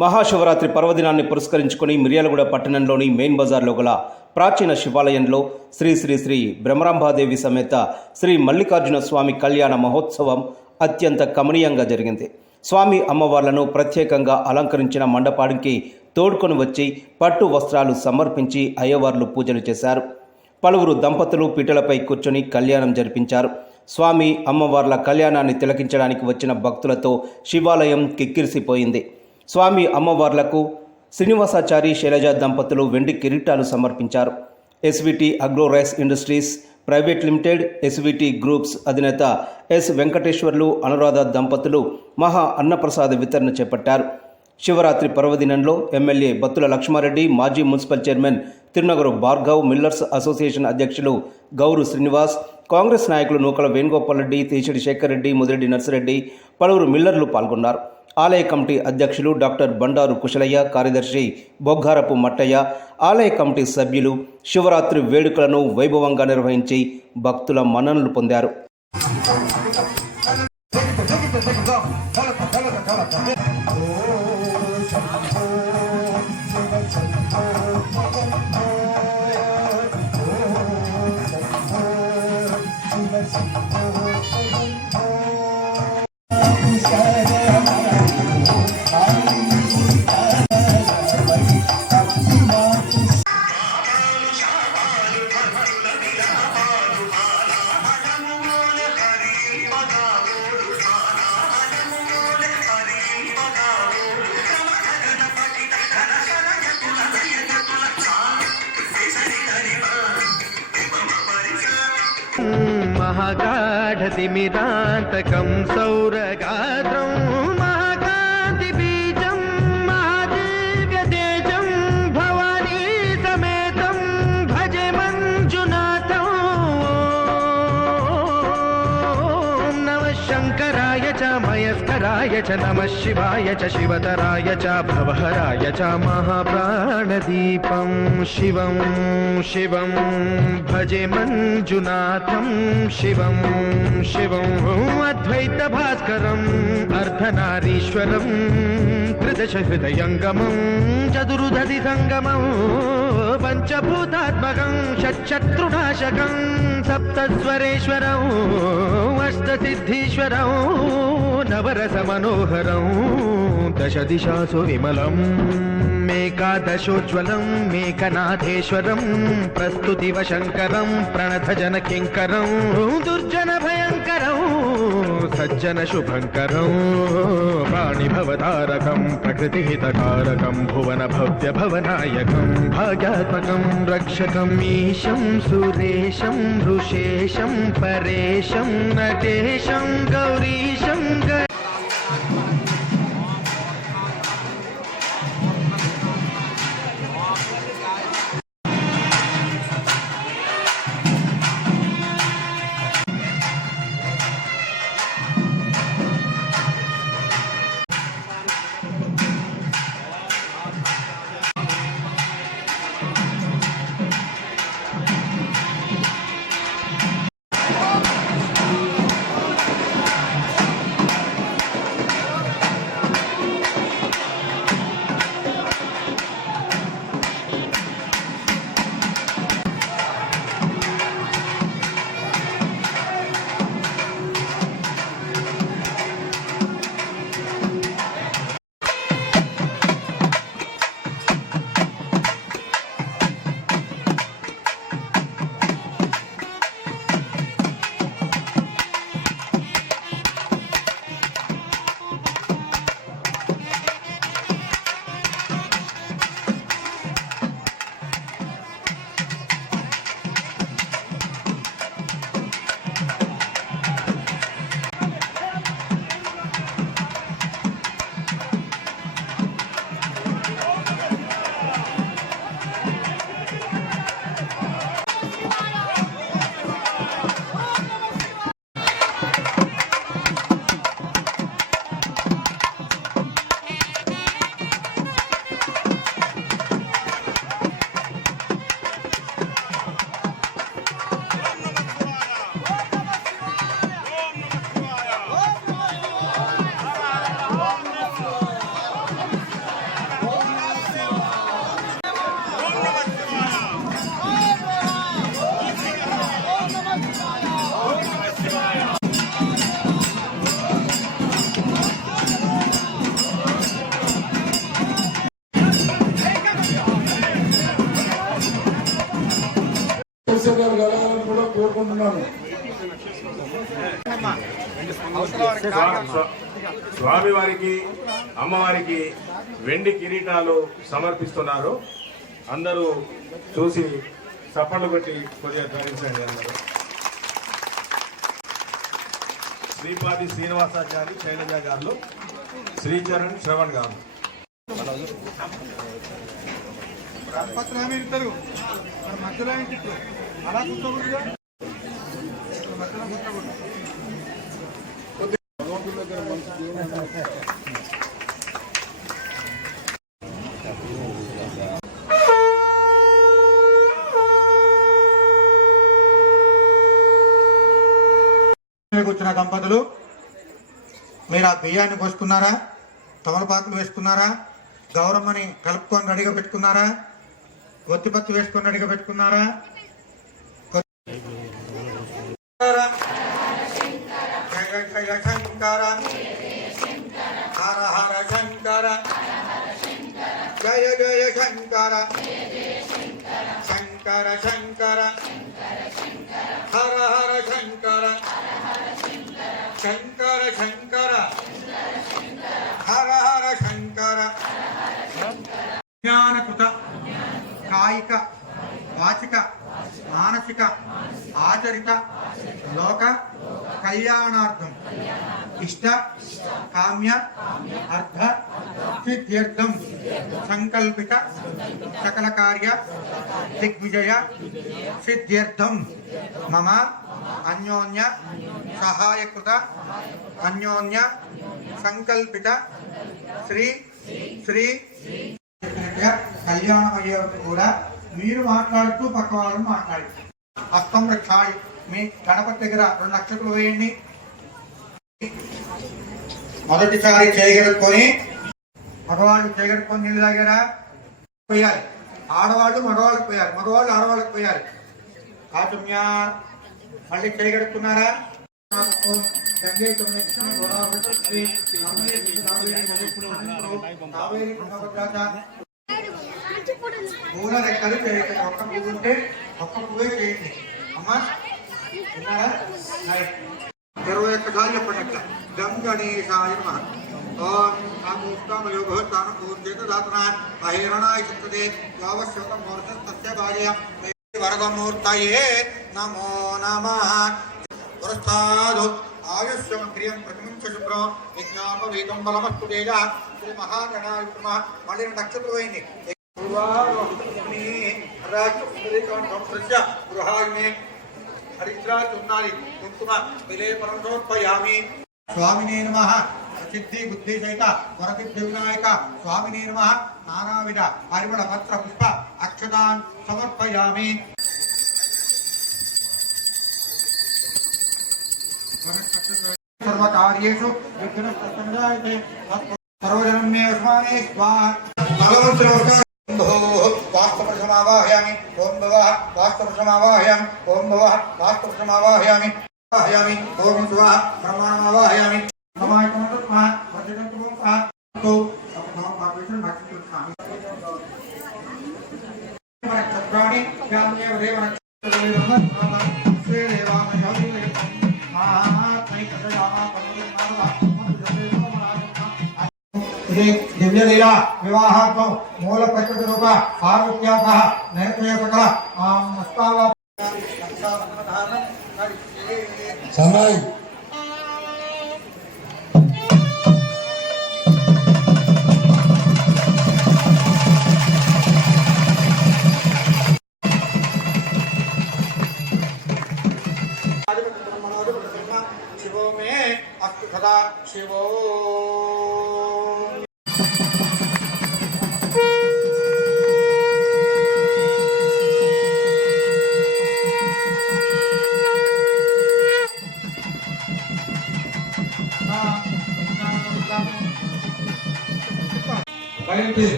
మహాశివరాత్రి పర్వదినాన్ని పురస్కరించుకుని మిర్యాలగూడ పట్టణంలోని మెయిన్ బజార్లో గల ప్రాచీన శివాలయంలో శ్రీ శ్రీ శ్రీ బ్రహ్మరాంబాదేవి సమేత శ్రీ మల్లికార్జున స్వామి కళ్యాణ మహోత్సవం అత్యంత కమనీయంగా జరిగింది. స్వామి అమ్మవార్లను ప్రత్యేకంగా అలంకరించిన మండపానికి తోడ్కొని వచ్చి పట్టు వస్త్రాలు సమర్పించి అయ్యవార్లు పూజలు చేశారు. పలువురు దంపతులు పీటలపై కూర్చొని కళ్యాణం జరిపించారు. స్వామి అమ్మవార్ల కళ్యాణాన్ని తిలకించడానికి వచ్చిన భక్తులతో శివాలయం కిక్కిరిసిపోయింది. స్వామి అమ్మవార్లకు శ్రీనివాసాచారి శైలజ దంపతులు వెండి కిరీటాలు సమర్పించారు. SVT agro rice industries private limited, SVT groups అధినేత ఎస్ వెంకటేశ్వర్లు, అనురాధ దంపతులు మహా అన్నప్రసాద వితరణ చేపట్టారు. శివరాత్రి పర్వదినంలో ఎమ్మెల్యే బత్తుల లక్ష్మారెడ్డి, మాజీ municipal chairman Tirunagaru Bhargav, millers association అధ్యక్షులు గౌరు శ్రీనివాస్, కాంగ్రెస్ నాయకులు నూకల వేణుగోపాల్ రెడ్డి, తీసిడి శేఖర్ రెడ్డి, ముదిరెడ్డి నర్సిరెడ్డి, పలువురు మిల్లర్లు పాల్గొన్నారు. ఆలయ కమిటీ అధ్యక్షులు డాక్టర్ బండారు కుశలయ్య, కార్యదర్శి బొగ్గారపు మట్టయ్య, ఆలయ కమిటీ సభ్యులు శివరాత్రి వేడుకలను వైభవంగా నిర్వహించి భక్తుల మన్ననలు పొందారు. महागाढतिमिरान्तकं सौरगात्रं महाकान्तिबीजं महादिव्यतेजं भवानी समेतं भजे मञ्जुनाथं। नमः शङ्कराय च मयस्कराय च नमः शिवाय च शिवतराय च भवहराय च महाप्राणदीपं शिवं शिवं भजे मञ्जुनाथं। शिवं शिवं अद्वैतभास्करम् अर्धनारीश्वरं त्रिदशहृदयङ्गमं चतुर्दधिसङ्गमं पञ्चभूतात्मकं षट्शत्रुनाशकं सप्तस्वरेश्वरं अष्टसिद्धीश्वरं नवरसमनोहरं दशदिशासु विमलं मेकादशोज्ज्वलं मेघनाथेश्वरं प्रस्तुतिवशङ्करं प्रणतजनकिङ्करं दुर्जनभयङ्करं सज्जनशुभङ्करं पाणिभवतारकं प्रकृतिहितकारकं भुवनभव्यभवनायकं भाग्यात्मकं रक्षकम् ईशं सुरेशं ऋषेशं परेशं नटेशं गौरीशं చేయాలని కూడా కోరుకుంటున్నాను. స్వామివారికి అమ్మవారికి వెండి కిరీటాలు సమర్పిస్తున్నారు. అందరూ చూసి చప్పట్లు కొట్టి కొద్దిగా ధరించండి. అందరూ శ్రీపాది శ్రీనివాసాచారి, శైలజ గారు, శ్రీచరణ్, శ్రవణ్ గారు. కూర్చున్న దంపతులు మీరు ఆ బియ్యాన్ని పోసుకున్నారా? తమలపాకులు వేసుకున్నారా? గౌరమ్మని కలుపుకొని రెడీగా పెట్టుకున్నారా? ఒత్తిపత్తి వేసుకొని రెడీగా పెట్టుకున్నారా? జయ జయ శంకర, హర హర శంకర, జయ జయ శంకర, శంకర శంకర, హర హర శంకర, శంకర శంకర, హర హర శంకర. జ్ఞానకృత కాయిక వాచిక మానసిక ఆచరిత లోక కళ్యాణార్థం ఇష్ట కామ్య అర్థ సిద్ధ్యర్థం సంకల్పిత సకల కార్య దిగ్విజయ సిద్ధ్యర్థం మమ అన్యోన్య సహాయకృత అన్యోన్య సంకల్పిత శ్రీ శ్రీ కళ్యాణం అయ్యే కూడా మీరు మాట్లాడుతూ పక్క వాళ్ళని మాట్లాడి హస్తం రక్షాయి. మీ గణపతి దగ్గర 2 నక్షత్రాలు వేయండి. మొదటిసారి చేయగలుగుకొని మగవాళ్ళు చేయగలుగుకొని నీళ్ళు తాగారా? పోయాలి. ఆడవాళ్ళు మగవాళ్ళకి పోయాలి, మగవాళ్ళు ఆడవాళ్ళకి పోయాలి. కాటుమ్య మళ్ళీ చేయగలుగుతున్నారా? పూల రెక్కలు చేయండి. ఒక్క పువ్వు ఉంటే ఒక్క పువ్వే చేయండి అమ్మా. విన్నారా? 21 సార్లు చెప్పండి అట్లా. గం గణేశాయ నమః. ఓం నామోక్తామయోగోత్తానం పూర్జేతదాతనాన్ అహేరణాయ చిత్తదే యావశ్యకం మూర్తం తస్య భార్య వరదమూర్తయే నమో నమః. పురస్తాదు ఆయుష్యం క్రియం ప్రతిమించ శుభ్రం విజ్ఞాపవేదం బలమస్తు తేజ శ్రీ మహాగణాయ నమః. మళ్ళీ 2 నక్షత్రాలు పోయింది. స్వామినే నమః. సిద్ధి బుద్ధి సహిత వరసిద్ధి వినాయక స్వామినే నమః. నానావిధ పరిమళ పత్ర పుష్ప అక్షతాన్ సమర్పయామి. సర్వకార్యేషు విఘ్నస్తమజాయతే సర్వజనమే ఉస్మానే స్వాహ. వాస్తవసమావాహయామి. ఓం భవః వాస్తవసమావాహయామి. ఓం భవః వాస్తవసమావాహయామి. ఆహయామి. ఓం శివః బ్రహ్మాణమావాహయామి. నమాయకమంతః ప్రతిదంతమంతః తో అపనామ పార్వేషన్ భక్తిస్తున్నామి. మనక్షత్రాణి జ్ఞానేవ దేవ నక్షత్రేవ శ్రీ దేవామయోగి మహాత్మై కదయామా పరమనామ దివ్యలీలా వివాహాత్మం మూల ప్రకృతి రూప ఆరోగ్యాస నేత్రయోగ సమయ్ శివో మే అస్తు సదా శివో.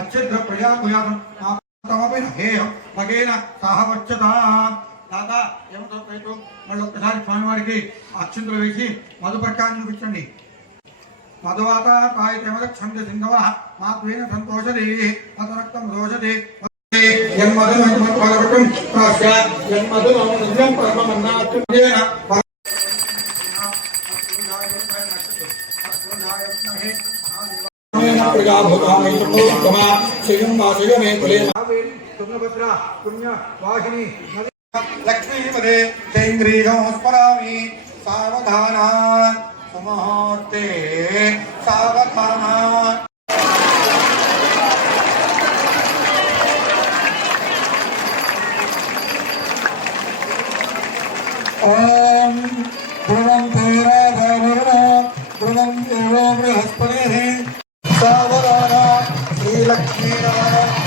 అచ్ఛిద్ర ప్రజాకుయాసం హేయం పగేన సాహవచ్చత. తాత ఏమతో మళ్ళీ ఒక్కసారి స్వామివారికి అక్షంతలు వేసి మధుపర్కాన్ని చూపించండి. मधुवाता कायतेमदक्षन्ते सिन्धवः मात्वेन सन्तोषति अतरक्तं रोषति यन्मधुमन्मत्परवटं तस्य यन्मधुमन्मन्यं परममन्नात्मजेन तुंगभद्रा पुण्य वाहिनी लक्ष्मीपदे चैन्द्रीयं स्मरामि सावधाना सुमुहूर्ते सावधाना ओम ध्रुवं ध्रुवं देवो बृहस्पतिः सावधाना श्रीलक्ष्मीनारायण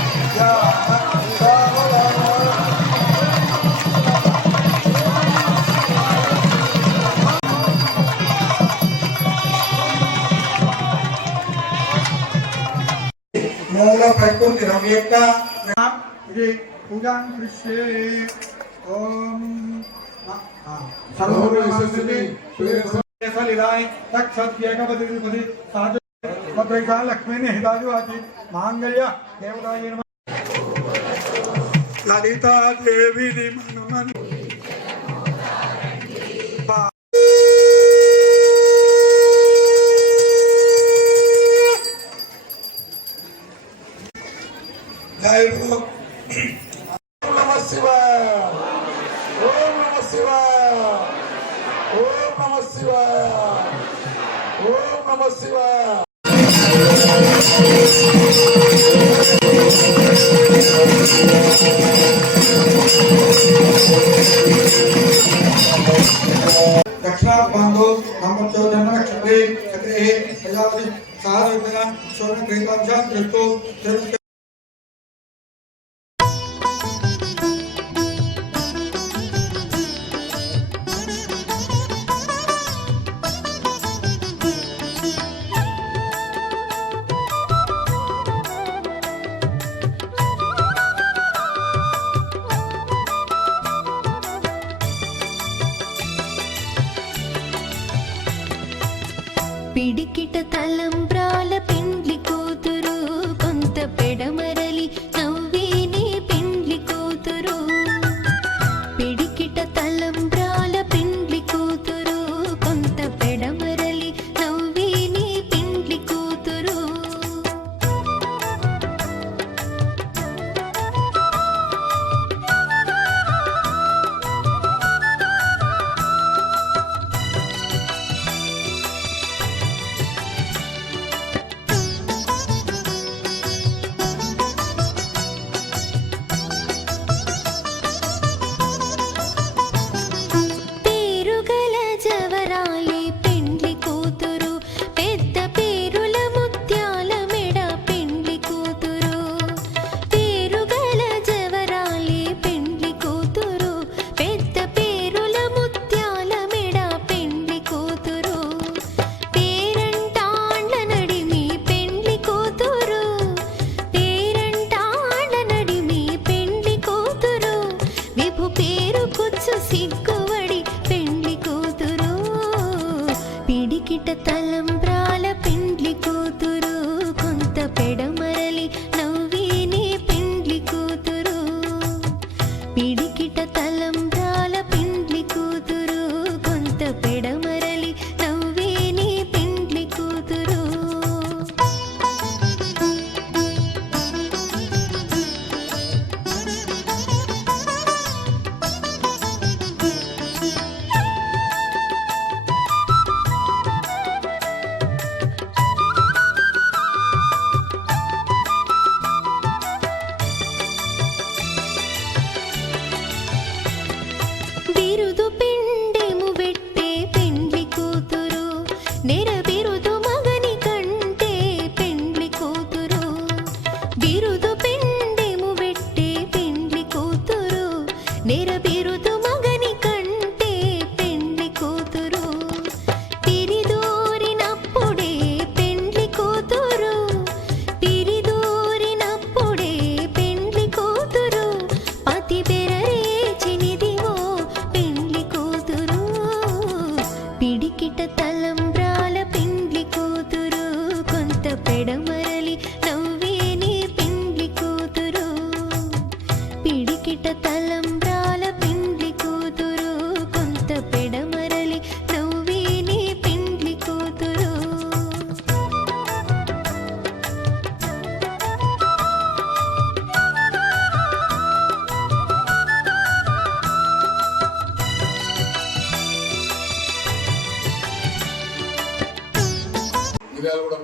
मूल प्रकृति रव्यक्ता ये पूजा कृष्णे ओम सर्वोपरि सलिलाय तक्षत्येकपदिपदि साधु भद्रैका लक्ष्मी हितादिवाची मांगल्य देवताय नमः ललिता देवी निमन जय बोलो ओम नमः शिवाय ओम नमः शिवाय ओम नमः शिवाय ओम नमः शिवाय दक्षिणा बांधो नंबर 14 नक्षत्रे चक्रे प्रजापति सारवेदना स्वर्ण क्रीतांशा दृष्टो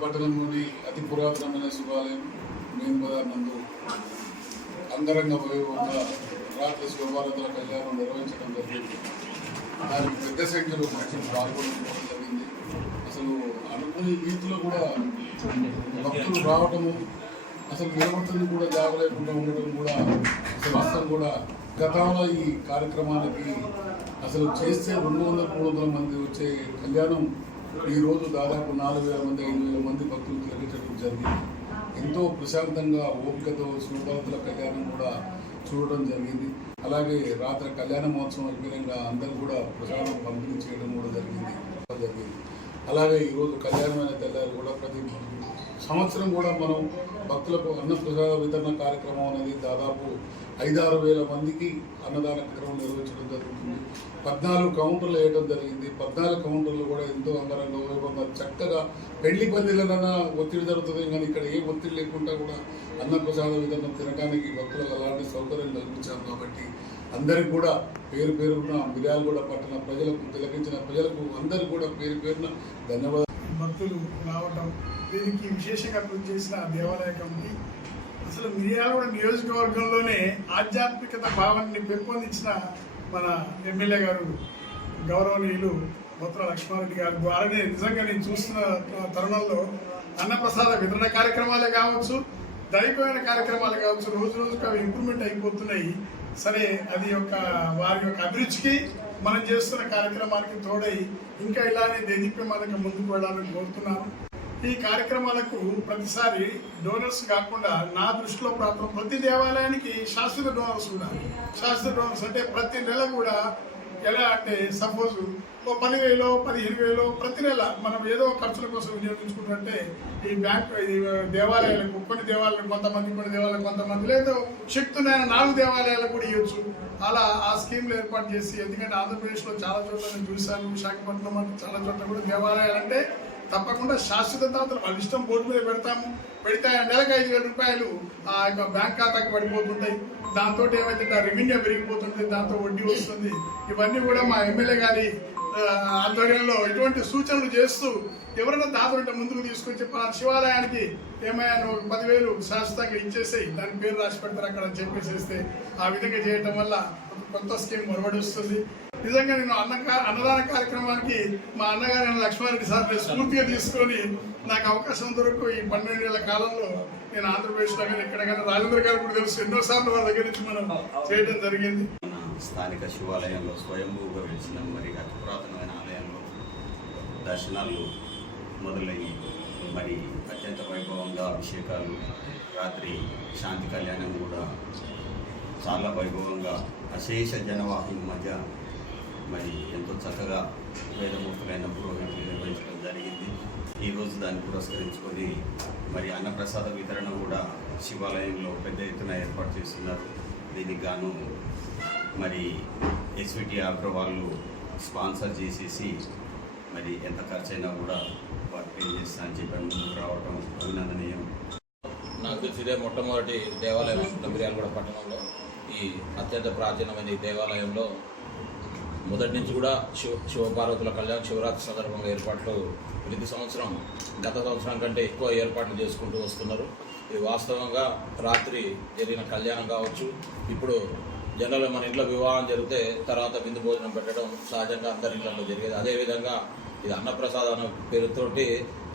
పట్టణంలోని అతి పురాతనమైన శివాలయం మెయిన్ బజార్ నందు అంగరంగ వైభవంగా రాత్రి శివపార్వతుల కళ్యాణం నిర్వహించడం జరిగింది. దానికి పెద్ద సంఖ్యలో భక్తులు పాల్గొనడం జరిగింది. అసలు అనుకునే రీతిలో కూడా భక్తులు రావటము, అసలు నిలబడుతుంది కూడా జాగలేకుండా ఉండటం కూడా అసలు కూడా గతంలో ఈ కార్యక్రమానికి అసలు చేస్తే 200-300 మంది వచ్చే కళ్యాణం ఈరోజు దాదాపు 4,000 మంది 5,000 మంది భక్తులు తిరిగించడం జరిగింది. ఎంతో ప్రశాంతంగా ఓపికతో శివపార్వతుల కళ్యాణం కూడా చూడడం జరిగింది. అలాగే రాత్రి కళ్యాణ మహోత్సవం అయిపోయినాక అందరూ కూడా ప్రసాదం పంపిణీ చేయడం కూడా జరిగింది. అలాగే ఈరోజు కళ్యాణమైన తెల్లారి కూడా ప్రతి సంవత్సరం కూడా మనం భక్తులకు అన్న ప్రసాద వితరణ కార్యక్రమం అనేది దాదాపు 5-6 వేల మందికి అన్నదాన కార్యక్రమం నిర్వహించడం జరుగుతుంది. 14 కౌంటర్లు వేయడం జరిగింది. 14 కౌంటర్లు కూడా ఎంతో అంగరంగ వైభవంగా చక్కగా పెళ్లి పందిళ్ళనన్నా ఒత్తిడి జరుగుతుంది, కానీ ఇక్కడ ఏ ఒత్తిడి లేకుండా కూడా అన్న ప్రసాద విధానం తినడానికి భక్తులకు అలాంటి సౌకర్యం కల్పించాం. కాబట్టి అందరికి కూడా పేరు పేరున మిర్యాలగూడ పట్టణ ప్రజలకు, తిలకించిన ప్రజలకు అందరికి కూడా పేరు పేరున ధన్యవాదాలు. భక్తులు రావటం, దీనికి విశేషంగా కృషి చేసిన దేవాలయ కమిటీ, అసలు మిర్యాలగూడ నియోజకవర్గంలోనే ఆధ్యాత్మికత భావాన్ని పెంపొందించిన మన ఎమ్మెల్యే గారు గౌరవనీయులు బొత్స లక్ష్మారెడ్డి గారి ద్వారానే నిజంగా నేను చూస్తున్న తరుణంలో అన్నప్రసాద వితరణ కార్యక్రమాలే కావచ్చు, దైవమైన కార్యక్రమాలు కావచ్చు, రోజు రోజుకు అవి ఇంప్రూవ్మెంట్ అయిపోతున్నాయి. సరే, అది వారి యొక్క అభిరుచికి మనం చేస్తున్న కార్యక్రమానికి తోడై ఇంకా ఇలానే దేదీప్యమానంగా ముందుకు వెళ్ళాలని కోరుతున్నాను. ఈ కార్యక్రమాలకు ప్రతిసారి డోనర్స్ కాకుండా నా దృష్టిలో ప్రాంతం ప్రతి దేవాలయానికి శాశ్వత డోనర్స్ ఉండాలి. శాశ్వత డోనర్స్ అంటే ప్రతి నెల కూడా ఎలా అంటే సపోజ్ 10,000 15,000 ప్రతి నెల మనం ఏదో ఖర్చుల కోసం వినియోగించుకుంటుంటే ఈ బ్యాంక్ దేవాలయాలకు కొన్ని దేవాలయాలకు కొంతమంది, కొన్ని దేవాలయాలకు కొంతమంది, లేదా శక్తి ఉన్నాయన్న 4 దేవాలయాలకు కూడా ఇవ్వచ్చు. అలా ఆ స్కీమ్లు ఏర్పాటు చేసి, ఎందుకంటే ఆంధ్రప్రదేశ్లో చాలా చోట్ల నేను చూశాను, విశాఖపట్నం అంటే చాలా చోట్ల కూడా దేవాలయాలు అంటే తప్పకుండా శాశ్వత దాతలు వాళ్ళ ఇష్టం బోర్డు మీద పెడితే నెలకు 5,000 రూపాయలు ఆ యొక్క బ్యాంక్ ఖాతాకు పడిపోతుంటాయి. దాంతో ఏమైతే రెవెన్యూ పెరిగిపోతుంది, దాంతో వడ్డీ వస్తుంది. ఇవన్నీ కూడా మా ఎమ్మెల్యే గారి ఆధ్వర్యంలో ఇటువంటి సూచనలు చేస్తూ ఎవరైనా దాతలుంటే ముందుకు తీసుకొచ్చి శివాలయానికి ఏమైనా 10,000 శాశ్వతంగా ఇచ్చేసి దాని పేరు రాసి పెడతారు అక్కడ అని చెప్పేసేస్తే ఆ విధంగా చేయటం వల్ల కొత్త స్కీమ్ మొరబడి వస్తుంది. నిజంగా నేను అన్నదాన కార్యక్రమానికి మా అన్నగారైన లక్ష్మారెడ్డి సార్ స్ఫూర్తిగా తీసుకొని నాకు అవకాశం దొరకు ఈ 12 ఏళ్ల కాలంలో నేను ఆంధ్రప్రదేశ్లో కానీ ఎక్కడైనా రాజేంద్ర గారు కూడా తెలుసు, ఎన్నోసార్లు వాళ్ళ దగ్గర నుంచి మనం చేయడం జరిగింది. స్థానిక శివాలయంలో స్వయంభూగా వెలిసిన మరి అతి పురాతనమైన ఆలయంలో దర్శనాలు మొదలయ్యి మరి అత్యంత వైభవంగా అభిషేకాలు, రాత్రి శాంతి కళ్యాణం కూడా చాలా వైభవంగా అశేష జనవాహిని మధ్య మరి ఎంతో చక్కగా వేదమూర్తులైన పురోహితులు నిర్వహించడం జరిగింది. ఈరోజు దాన్ని పురస్కరించుకొని మరి అన్నప్రసాద వితరణ కూడా శివాలయంలో పెద్ద ఎత్తున ఏర్పాటు చేస్తున్నారు. దీనికి గాను మరి ఎస్విటి ఆగ్రో వాళ్ళు స్పాన్సర్ చేసేసి మరి ఎంత ఖర్చైనా కూడా వారు పే చేస్తా అని చెప్పి ముందుకు రావడం అభినందనీయం. నాకు తెలిసి ఇదే మొట్టమొదటి దేవాలయం మిర్యాలగూడ పట్టణంలో. ఈ అత్యంత ప్రాచీనమైన ఈ దేవాలయంలో మొదటి నుంచి కూడా శివపార్వతుల కళ్యాణ శివరాత్రి సందర్భంగా ఏర్పాట్లు ప్రతి సంవత్సరం గత సంవత్సరం కంటే ఎక్కువ ఏర్పాట్లు చేసుకుంటూ వస్తున్నారు. ఇది వాస్తవంగా రాత్రి జరిగిన కళ్యాణం కావచ్చు, ఇప్పుడు జనరల్గా మన ఇంట్లో వివాహం జరిగితే తర్వాత విందు భోజనం పెట్టడం సహజంగా అందరి ఇంట్లో జరిగేది. అదేవిధంగా ఇది అన్నప్రసాదం పేరుతోటి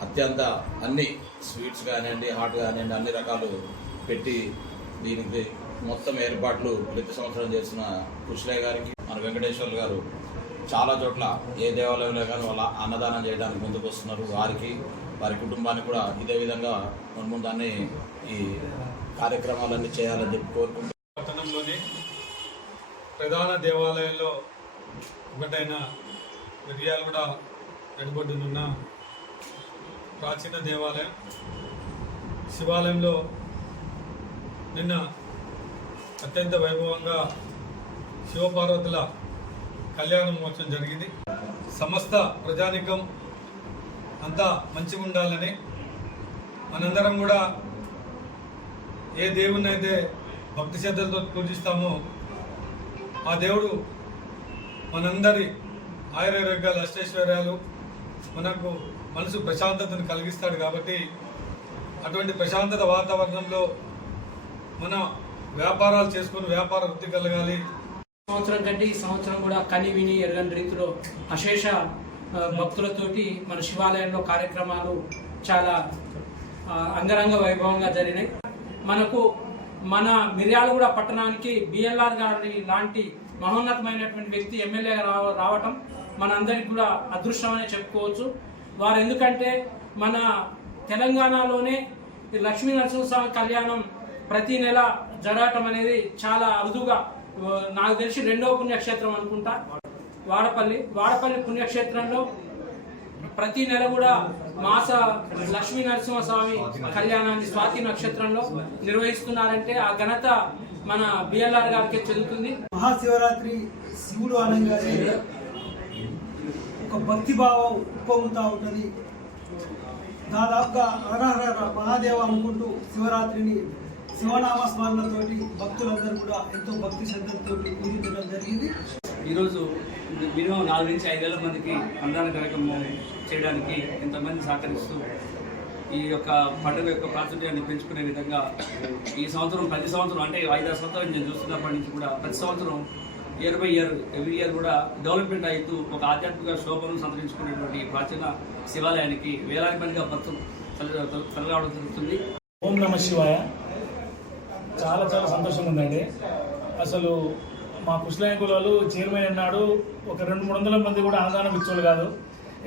అత్యంత అన్ని స్వీట్స్ కానివ్వండి, హాట్ కానివ్వండి, అన్ని రకాలు పెట్టి దీనికి మొత్తం ఏర్పాట్లు ప్రతి సంవత్సరం చేసిన కుష్లయ్య గారికి, మన వెంకటేశ్వర్లు గారు చాలా చోట్ల ఏ దేవాలయంలో కానీ వాళ్ళ అన్నదానం చేయడానికి ముందుకు వస్తున్నారు. వారికి, వారి కుటుంబానికి కూడా ఇదే విధంగా ముందు అన్ని ఈ కార్యక్రమాలన్నీ చేయాలని చెప్పి కోరుకుంటున్నాను. పట్టణంలోని ప్రధాన దేవాలయంలో ఒకటైన మిర్యాలగూడ నడిబొడ్డునున్న ప్రాచీన దేవాలయం శివాలయంలో నిన్న అత్యంత వైభవంగా శివపార్వతుల కళ్యాణ మహోత్సవం జరిగింది. సమస్త ప్రజానికం అంతా మంచిగా ఉండాలని, మనందరం కూడా ఏ దేవుణ్ణి అయితే భక్తి శ్రద్ధలతో పూజిస్తామో ఆ దేవుడు మనందరి ఆయురారోగ్యాలు, అష్టైశ్వర్యాలు, మనకు మనసు ప్రశాంతతను కలిగిస్తాడు. కాబట్టి అటువంటి ప్రశాంతత వాతావరణంలో మన వ్యాపారాలు చేసుకొని వ్యాపార వృద్ధి కలగాలి. సంవత్సరం కంటే ఈ సంవత్సరం కూడా కని విని ఎరగని రీతిలో అశేష భక్తులతోటి మన శివాలయంలో కార్యక్రమాలు చాలా అంగరంగ వైభవంగా జరిగినాయి. మనకు మన మిర్యాలగూడ పట్టణానికి బిఎల్ఆర్ గారి లాంటి మహోన్నతమైనటువంటి వ్యక్తి ఎమ్మెల్యే రావటం మనందరికీ కూడా అదృష్టమనే చెప్పుకోవచ్చు. వారు ఎందుకంటే మన తెలంగాణలోనే లక్ష్మీ నరసింహస్వామి కళ్యాణం ప్రతి నెల జరగటం అనేది చాలా అరుదుగా, నాకు తెలిసి 2వ పుణ్యక్షేత్రం అనుకుంటా వాడపల్లి పుణ్యక్షేత్రంలో ప్రతి నెల కూడా మాస లక్ష్మీ నరసింహస్వామి కళ్యాణాన్ని స్వాతి నక్షత్రంలో నిర్వహిస్తున్నారంటే ఆ ఘనత మన బిఎల్ఆర్ గారికి చెందుతుంది. మహాశివరాత్రి శివుడు అనగానే ఒక భక్తిభావం ఉప్పొంగుతూ ఉంటుంది. దాదాపుగా హరహర మహాదేవ అనుకుంటూ శివరాత్రిని శివనామ స్మరణతోటి భక్తులందరూ కూడా ఎంతో భక్తి శ్రద్ధలతో పూజించడం జరిగింది. ఈరోజు మినిమం 4 నుంచి 5 వేల మందికి అన్నదాన కార్యక్రమం చేయడానికి ఎంతమంది సహకరిస్తూ ఈ యొక్క పండుగ యొక్క ప్రాచుర్యాన్ని పెంచుకునే విధంగా ఈ సంవత్సరం ప్రతి సంవత్సరం అంటే 5-6 సంవత్సరాలు నేను చూస్తున్నప్పటి నుంచి కూడా ప్రతి సంవత్సరం year by year every year కూడా డెవలప్మెంట్ అవుతూ ఒక ఆధ్యాత్మిక శోభను సంతరించుకునేటువంటి ప్రాచీన శివాలయానికి వేలాది మందిగా భక్తులు తరలిరావడం జరుగుతుంది. ఓం నమ శివాయ. చాలా చాలా సంతోషంగా ఉందండి. అసలు మా కుశలయ్య కులాలు చైర్మన్ అన్నాడు ఒక 200-300 మంది కూడా అన్నదానం ఇచ్చేవాళ్ళు కాదు.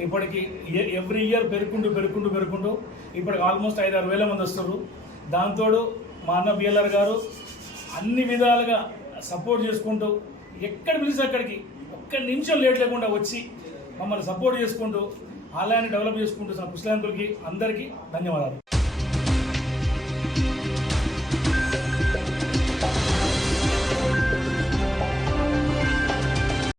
ఇప్పటికి ఎవ్రీ ఇయర్ పెరుక్కుంటూ ఇప్పటికి ఆల్మోస్ట్ 5-6 వేల మంది వస్తారు. దాంతోడు మా అన్న బిఎల్ఆర్ గారు అన్ని విధాలుగా సపోర్ట్ చేసుకుంటూ ఎక్కడ పిలిచి అక్కడికి ఒక్క నిమిషం లేట్ లేకుండా వచ్చి మమ్మల్ని సపోర్ట్ చేసుకుంటూ ఆలయాన్ని డెవలప్ చేసుకుంటూ కుశలయ్య కులకి అందరికీ ధన్యవాదాలు.